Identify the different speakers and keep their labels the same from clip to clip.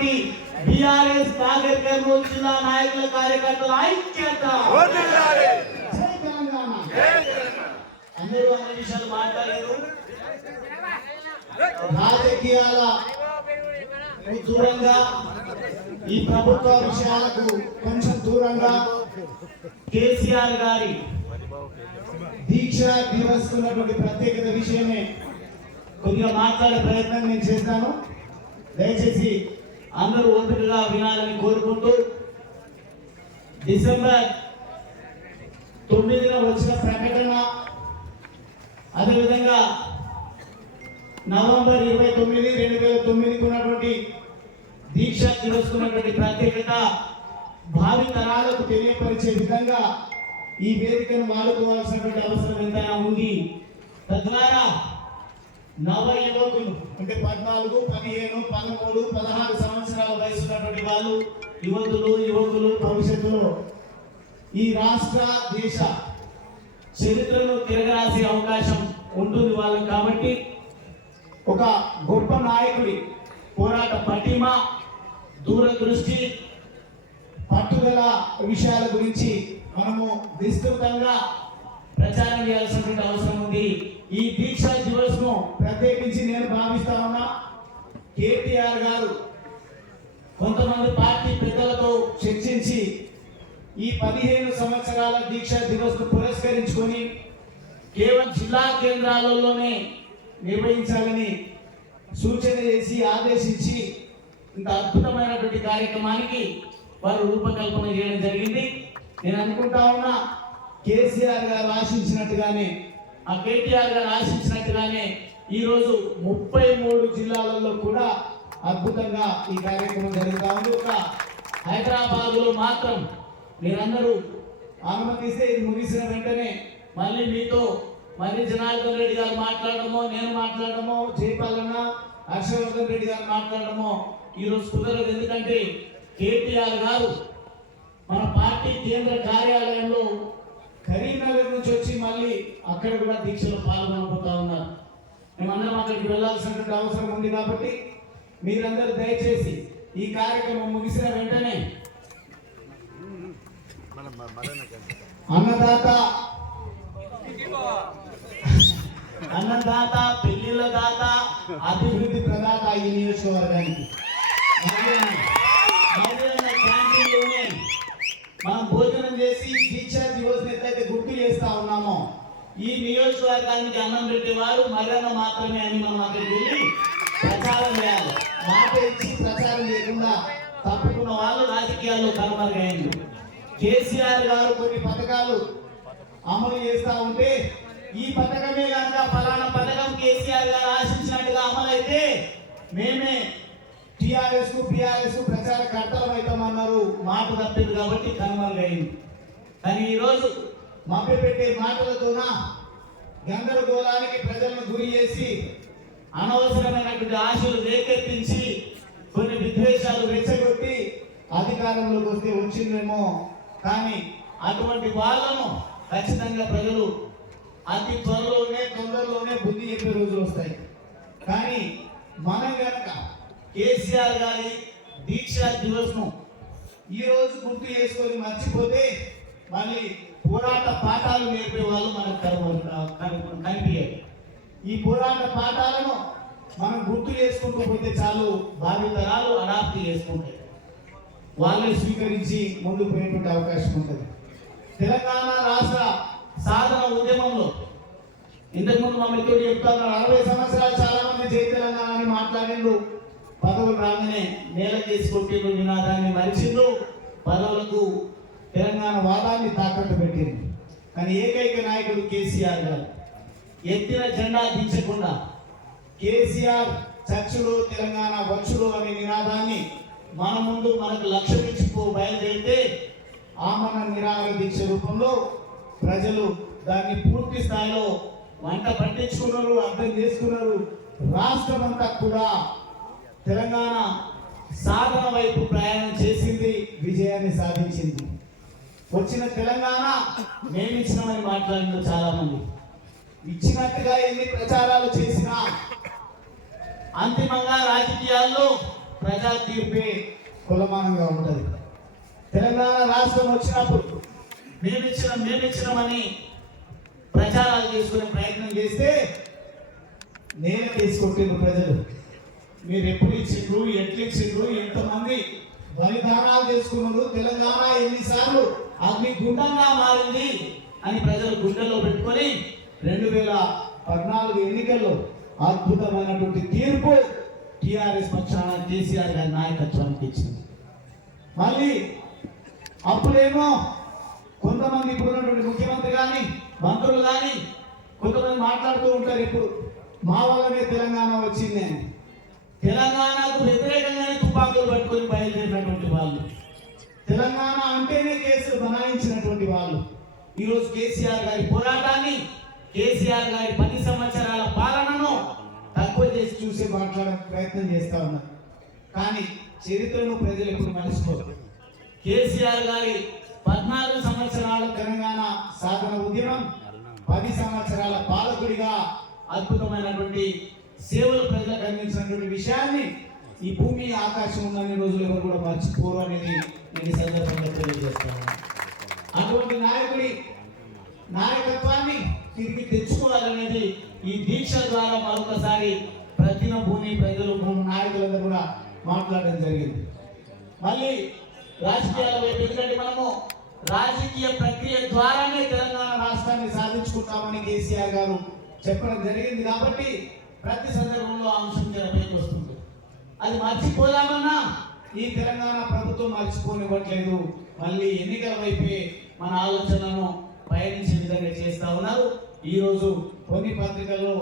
Speaker 1: చేస్తున్నటువంటి బిఆర్ఎస్ కర్నూలు జిల్లా నాయకుల కార్యకర్తల ఐక్యత. అందరూ అన్ని విషయాలు మాట్లాడారు.
Speaker 2: రాజకీయాల దూరంగా ఈ ప్రభుత్వ విషయాలకు కొంచెం దూరంగా
Speaker 1: కేసీఆర్ గారి
Speaker 2: దీక్ష దివస్ ఉన్నటువంటి ప్రత్యేకత విషయమే
Speaker 1: కొద్దిగా మాట్లాడే ప్రయత్నం నేను చేస్తాను. దయచేసి అందరూ ఓపికగా వినాలని కోరుకుంటూ డిసెంబర్ తొమ్మిదిన వచ్చిన ప్రకటన. అదేవిధంగా నవంబర్ ఇరవై తొమ్మిది రెండు వేల తొమ్మిదికి ఉన్నటువంటి దీక్ష తెలుసుకున్నటువంటి ప్రత్యేకత భావి తరాలకు తెలియపరిచే విధంగా ఈ వేదికను వాడుకోవాల్సినటువంటి అవసరం ఎంతైనా ఉంది. తద్వారా నవ యువకులు అంటే పద్నాలుగు పదిహేను పదమూడు పదహారు వాళ్ళు యువతులు యువకులు భవిష్యత్తులో ఈ రాష్ట్ర దేశ చరిత్రను తిరగరాసే అవకాశం ఉంటుంది వాళ్ళకి కాబట్టి ఒక గొప్ప నాయకుడి పోరాట పటిమ దూరదృష్టి పట్టుదల విషయాల గురించి మనము విస్తృతంగా ప్రచారం చేయాల్సినటువంటి అవసరం ఉంది. ఈ దీక్ష దివస్ను ప్రత్యేకించి నేను భావిస్తా ఉన్నా. కేటీఆర్ గారు కొంతమంది పార్టీ పెద్దలతో చర్చించి ఈ పదిహేను సంవత్సరాల దీక్ష దివస్ పురస్కరించుకొని కేవలం జిల్లా కేంద్రాలలోనే నిర్వహించాలని సూచన చేసి ఆదేశించి ఇంత అద్భుతమైనటువంటి కార్యక్రమానికి వారు రూపకల్పన చేయడం జరిగింది. నేను అనుకుంటా ఉన్నా కేసీఆర్ గారు ఆశించినట్టుగానే ఆ కేటీఆర్ గారు ఆశించినట్టుగానే ఈరోజు ముప్పై మూడు జిల్లాలలో కూడా అద్భుతంగా ఈ కార్యక్రమం జరుగుతా ఉంది. ఒక హైదరాబాద్లో మాత్రం మీరందరూ అనుమతిస్తే ఇది ముగిసిన వెంటనే మళ్ళీ మీతో మళ్ళీ జనార్దన్ రెడ్డి గారు మాట్లాడడమో నేను మాట్లాడడమో జయపాలన్న హర్షవర్ధన్ రెడ్డి గారు మాట్లాడడమో ఈరోజు కుదరదు. ఎందుకంటే కేటీఆర్ గారు మన పార్టీ కేంద్ర కార్యాలయంలో కరీంనగర్ నుంచి వచ్చి మళ్ళీ అక్కడ కూడా దీక్షలో పాల్గొనబోతా ఉన్నారు. మేమందరం అక్కడికి వెళ్ళాల్సినటువంటి అవసరం ఉంది కాబట్టి మీరందరూ దయచేసి ఈ కార్యక్రమం ముగిసిన వెంటనే అన్నదాత అన్నదాత పెళ్ళిళ్ళ దాత అభివృద్ధి ప్రదాత ఈ నియోజకవర్గానికి. మనం భోజనం చేసి దీక్ష దివస్ ఎట్లయితే గుర్తు చేస్తా ఉన్నామో ఈ నియోజకవర్గానికి అన్నం పెట్టేవారు మర్యాద మాత్రమే అని మనం అక్కడికి వెళ్ళి ప్రచారం చేయాలి. రాజకీయాల్లో కనుమరుగైంది కేసీఆర్ గారు కొన్ని పథకాలు అమలు చేస్తా ఉంటే ఈ పథకమే కనుక ఫలానా పథకం కేసీఆర్ గారు ఆశించినట్టుగా అమలైతే మేమే టిఆర్ఎస్కు పిఆర్ఎస్కు ప్రచార కర్తలం అవుతామన్నారు మాట తప్పింది కాబట్టి కనుమరుగైంది. కానీ ఈరోజు మభ్య పెట్టే మాటలతోన గందరగోళానికి ప్రజలను గురి చేసి అనవసరమైనటువంటి ఆశలు రేకెత్తించి కొన్ని విద్వేషాలు రెచ్చగొట్టి అధికారంలోకి వస్తే వచ్చిందేమో కానీ అటువంటి వాళ్ళను ఖచ్చితంగా ప్రజలు అతి త్వరలోనే తొందరలోనే బుద్ధి చెప్పే రోజులు వస్తాయి. కానీ మనం కనుక కేసీఆర్ గారి దీక్షా దివస్ను ఈరోజు గుర్తు చేసుకొని మర్చిపోతే మళ్ళీ పోరాట పాఠాలు నేర్పే వాళ్ళు మనకు కనిపించారు ఈ పోరాట పాఠాలను మనం గుర్తు చేసుకుంటూ పోతే చాలు భావితరాలు అడాప్తి చేసుకుంటాయి. వాళ్ళని స్వీకరించి ముందుకు పోయేటువంటి అవకాశం ఉంటుంది తెలంగాణ రాష్ట్ర సాధన ఉద్యమంలో ఇంతకుముందు మా మిత్రుడు చెప్తాను అరవై సంవత్సరాలు చాలా మంది జై తెలంగాణ అని మాట్లాడిండు పదవులు రాగానే నేల చేసి నినాదాన్ని మరిచిండు పదవులకు తెలంగాణ వాదాన్ని తాకట్టు పెట్టింది కానీ ఏకైక నాయకుడు కేసీఆర్ గారు. ఎత్తిన జెండా దించకుండా కేసీఆర్ చచ్చుడు తెలంగాణ వచ్చుడు అనే నినాదాన్ని మన ముందు మనకు లక్ష్యం ఇచ్చిపో బయలుదేరితే ఆమరణ నిరాహార దీక్ష రూపంలో ప్రజలు దాన్ని పూర్తి స్థాయిలో వంట పట్టించుకున్నారు అర్థం చేసుకున్నారు. రాష్ట్రం అంతా కూడా తెలంగాణ సాధన వైపు ప్రయాణం చేసింది విజయాన్ని సాధించింది. వచ్చిన తెలంగాణ మేమిచ్చినామని మాట్లాడిన చాలా మంది ఇచ్చినట్టుగా ఎన్ని ప్రచారాలు చేసినా అంతిమంగా రాజకీయాల్లో ప్రజా తీర్పే
Speaker 2: కులమానంగా ఉంటుంది.
Speaker 1: తెలంగాణ రాష్ట్రం వచ్చినప్పుడు మేమిచ్చిన మేమిచ్చినామని ప్రచారాలు చేసుకునే ప్రయత్నం చేస్తే
Speaker 2: నేను తీసుకుంటున్న ప్రజలు.
Speaker 1: మీరు ఎప్పుడు ఇచ్చిండ్రు ఎట్లు ఇచ్చిండ్రు ఎంతమంది
Speaker 2: బలిదానాలు చేసుకున్నారు తెలంగాణ ఎన్నిసార్లు
Speaker 1: అగ్ని గుండంగా మారింది అని ప్రజలు గుండెల్లో పెట్టుకొని
Speaker 2: రెండు వేల పద్నాలుగు ఎన్నికల్లో అద్భుతమైనటువంటి తీర్పు
Speaker 1: టిఆర్ఎస్ పక్షాన కేసీఆర్ గారి నాయకత్వానికి ఇచ్చింది.
Speaker 2: మళ్ళీ అప్పుడేమో కొంతమంది ఇప్పుడున్నటువంటి ముఖ్యమంత్రి కానీ
Speaker 1: మంత్రులు కానీ
Speaker 2: కొంతమంది మాట్లాడుతూ ఉంటారు ఇప్పుడు. మా వల్లనే తెలంగాణ వచ్చింది అని.
Speaker 1: తెలంగాణకు వ్యతిరేకంగానే తుపాకులు పట్టుకొని బయలుదేరినటువంటి వాళ్ళు.
Speaker 2: తెలంగాణ అంటేనే కేసులు బనాయించినటువంటి వాళ్ళు.
Speaker 1: ఈరోజు కేసీఆర్ గారి పోరాటాన్ని కేసీఆర్ గారి పది సంవత్సరాల పాలనను తక్కువ చేసి చూసే
Speaker 2: చూసే మాట్లాడే ప్రయత్నం చేస్తా ఉన్నారు కానీ చరిత్రను ప్రజలు ఎప్పుడు మర్చిపోరు.
Speaker 1: కేసీఆర్ గారి పద్నాలుగు సంవత్సరాల
Speaker 2: తెలంగాణ సాధన ఉద్యమం పది సంవత్సరాల పాలకుడిగా
Speaker 1: అద్భుతమైనటువంటి సేవలు ప్రజలకు
Speaker 2: అందించినటువంటి విషయాన్ని ఈ భూమి ఆకాశం ఉందనే రోజులు ఎవరు కూడా మర్చిపోరు అనేది నేను సందర్భంగా తెలియజేస్తాను అటువంటి నాయకుడి నాయకత్వాన్ని
Speaker 1: తిరిగి తెచ్చుకోవాలనేది ఈ దీక్ష ద్వారా మరొకసారి ప్రతిన భూమి ప్రజలు
Speaker 2: మన నాయకులందరూ కూడా మాట్లాడడం జరిగింది.
Speaker 1: మళ్ళీ రాజకీయాల వైపు ఎందుకంటే మనము రాజకీయ ప్రక్రియ ద్వారానే తెలంగాణ
Speaker 2: రాష్ట్రాన్ని సాధించుకుంటామని కేసీఆర్ గారు చెప్పడం జరిగింది కాబట్టి
Speaker 1: ప్రతి సందర్భంలో ఆ అంశం తెరపైకి వస్తుంది. అది మర్చిపోదామన్నా
Speaker 2: ఈ తెలంగాణ ప్రభుత్వం మర్చిపోనివ్వట్లేదు.
Speaker 1: మళ్ళీ ఎన్నికల వైపే మన ఆలోచనను పయనించే విధంగా చేస్తా ఉన్నారు. ఈరోజు
Speaker 2: కొన్ని పత్రికల్లో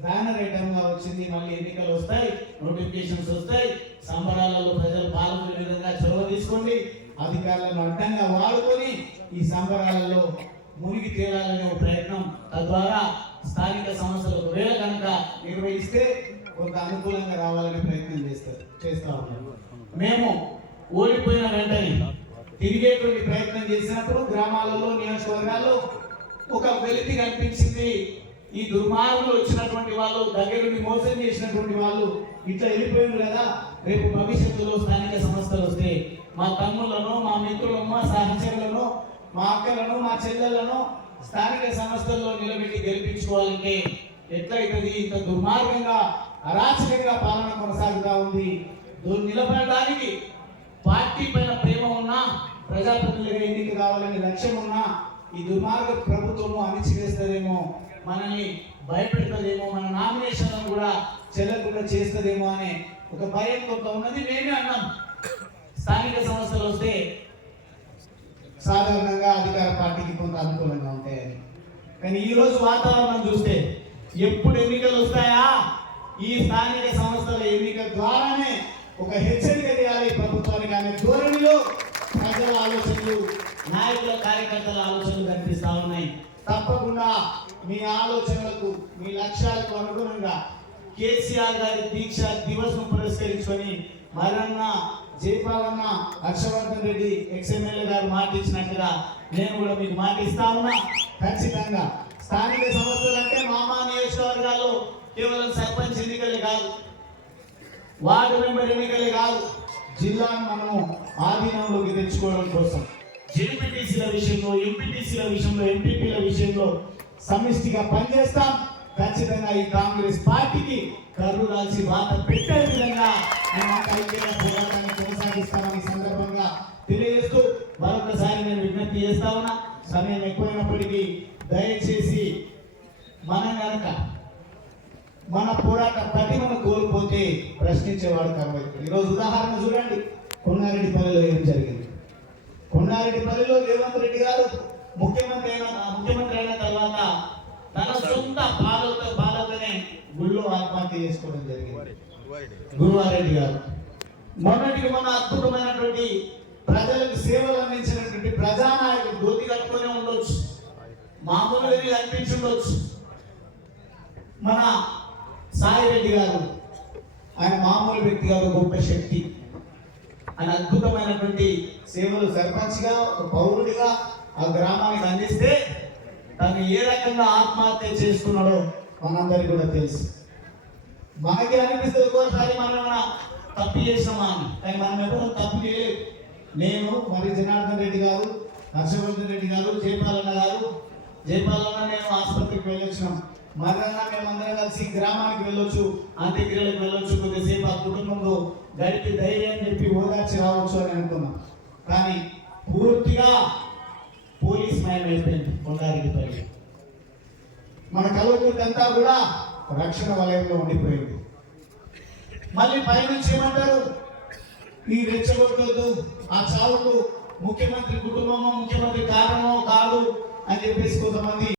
Speaker 2: బ్యానర్ ఐటమ్గా వచ్చింది
Speaker 1: మళ్ళీ ఎన్నికలు వస్తాయి నోటిఫికేషన్స్ వస్తాయి సంబరాలలో ప్రజలు పాల్గొనే విధంగా చొరవ తీసుకోండి
Speaker 2: అధికారులను అడ్డంగా వాడుకొని ఈ సంబరాలలో
Speaker 1: మునిగి తేలాలనే ఒక ప్రయత్నం తద్వారా స్థానిక సంస్థలు ఒకవేళ కనుక
Speaker 2: నిర్వహిస్తే కొంత అనుకూలంగా రావాలనే ప్రయత్నం చేస్తారు చేస్తా ఉన్నారు
Speaker 1: మేము ఓడిపోయిన వెంటనే
Speaker 2: తిరిగేటువంటి ప్రయత్నం చేసినప్పుడు గ్రామాలలో నియోజకవర్గాల్లో
Speaker 1: ఒక వెలితి కనిపించింది. ఈ దుర్మార్గులు వచ్చినటువంటి వాళ్ళు దగ్గరుండి మోసం చేసినటువంటి వాళ్ళు ఇట్లా వెళ్ళిపోయింది కదా. రేపు భవిష్యత్తులో స్థానిక సంస్థలు వస్తే మా తమ్ముళ్ళను మా మిత్రులను మా సహచరులను
Speaker 2: మా అక్కలను మా చెల్లెలను
Speaker 1: స్థానిక సంస్థల్లో నిలబెట్టి గెలిపించుకోవాలంటే ఎట్లయితుంది? ఇంత దుర్మార్గంగా
Speaker 2: అరాచకంగా పాలన కొనసాగుతూ ఉంది.
Speaker 1: నిలబడడానికి పార్టీ పైన ప్రేమ ఉన్నా ప్రజాప్రతినిధులుగా ఎన్నిక
Speaker 2: కావాలనే లక్ష్యం ఉన్నా ఈ దుర్మార్గ ప్రభుత్వము అణిచివేస్తుందేమో
Speaker 1: మనల్ని భయపెడుతుందేమో మన నామినేషన్లను కూడా
Speaker 2: చెల్లకుండా చేస్తుందేమో అనే
Speaker 1: ఒక భయం కొంత ఉన్నది. మేమే అన్నాం. స్థానిక సంస్థలు వస్తే
Speaker 2: సాధారణంగా అధికార పార్టీకి కొంత అనుకూలంగా ఉంటాయని
Speaker 1: కానీ ఈరోజు వాతావరణం చూస్తే ఎప్పుడు ఎన్నికలు వస్తాయా? ఈ స్థానిక సంస్థల ఎన్నిక ద్వారానే
Speaker 2: ఒక హెచ్చరిక చేయాలి ప్రభుత్వానికి అనే ధోరణిలో
Speaker 1: ప్రజల ఆలోచనలు నాయకుల కార్యకర్తల ఆలోచనలు కనిపిస్తా ఉన్నాయి.
Speaker 2: తప్పకుండా మీ ఆలోచనలకు మీ లక్ష్యాలకు అనుగుణంగా
Speaker 1: కేసీఆర్ గారి దీక్ష దివస్ పురస్కరించుకొని మరన్న
Speaker 2: జయపాలన్న
Speaker 1: హర్షవర్ధన్ రెడ్డి ఎక్స్ఎమ్మెల్యే గారు మాట ఇచ్చినట్టుగా నేను కూడా మీకు మాట ఇస్తా ఉన్నా.
Speaker 2: ఖచ్చితంగా.
Speaker 1: స్థానిక సంస్థలు అంటే మామా నియోజకవర్గాల్లో కేవలం సర్పంచ్ ఎన్నికలే కాదు వార్డు మెంబర్ ఎన్నికలే కాదు
Speaker 2: జిల్లాను మనము ఆధీనంలోకి తెచ్చుకోవడం కోసం.
Speaker 1: జేపీటీసీల విషయంలో ఎంపీటీసీల విషయంలో ఎంపీపీల విషయంలో
Speaker 2: సమిష్టిగా పనిచేస్తాం. ఖచ్చితంగా ఈ కాంగ్రెస్ పార్టీకి
Speaker 1: కర్రు రాసి వాత పెట్టే విధంగా
Speaker 2: మేము పోరాటాన్ని కొనసాగిస్తామని ఈ సందర్భంగా
Speaker 1: తెలియజేస్తూ మరొకసారి నేను విజ్ఞప్తి చేస్తా ఉన్నా. సమయం ఎక్కువైనప్పటికీ దయచేసి మన కనుక
Speaker 2: మన పోరాట ప్రతిమను కోల్పోతే ప్రశ్నించేవాడు కనబడుతుంది ఈరోజు ఉదాహరణ చూడండి. కొండారెడ్డిపల్లిలో ఏం జరిగింది? కొండారెడ్డిపల్లిలో రేవంత్ రెడ్డి గారు
Speaker 1: ముఖ్యమంత్రి అయిన ముఖ్యమంత్రి అయిన తర్వాత తన సొంత బాలతో బాలతోనే
Speaker 2: గుళ్ళో ఆత్మహత్య చేసుకోవడం జరిగింది.
Speaker 1: గురువారెడ్డి గారు. మొన్నటికి మొన్న అద్భుతమైనటువంటి
Speaker 2: ప్రజలకు సేవలు అందించినటువంటి ప్రజానాయకుడు
Speaker 1: ధోతి కట్టుకునే ఉండొచ్చు. మామూలుగా ఇది అనిపించుండొచ్చు మన సాయిరెడ్డి గారు
Speaker 2: ఆయన మామూలు వ్యక్తి గారు గొప్ప శక్తి.
Speaker 1: అని అద్భుతమైనటువంటి
Speaker 2: సేవలు సర్పంచ్గా ఒక పౌరుడిగా ఆ గ్రామానికి అందిస్తే
Speaker 1: తను ఏ రకంగా ఆత్మహత్య చేసుకున్నాడో
Speaker 2: మనందరికీ కూడా తెలుసు.
Speaker 1: మనకి అనిపిస్తుంది ఒక్కోసారి మనం తప్పు చేసినామా అని. కానీ మనం ఎప్పుడూ తప్పు చేయలేదు
Speaker 2: నేను మరి జనార్దన్ రెడ్డి గారు హర్షవర్ధన్ రెడ్డి గారు జయపాలన్న గారు జయపాలన్న నేను ఆసుపత్రికి వెళ్ళొచ్చినాం. మరన్నా మేమందరం కలిసి గ్రామానికి వెళ్ళొచ్చు అంత్యక్రియలకు వెళ్ళొచ్చు కొద్దిసేపు ఆ కుటుంబంలో గడిపి ధైర్యం చెప్పి ఓదార్చి రావచ్చు అని అనుకున్నాం. కానీ పూర్తిగా పోలీస్ మయం అయిపోయింది కొండారెడ్డిపల్లి మన కలవకూరు కూడా రక్షణ వలయంలో ఉండిపోయింది. మళ్ళీ పైనుంచి ఏమంటారు? ఈ రెచ్చగొట్టొద్దు ఆ చావుకు ముఖ్యమంత్రి కుటుంబము ముఖ్యమంత్రి కారణమో కాదు అని చెప్పేసి కొంతమంది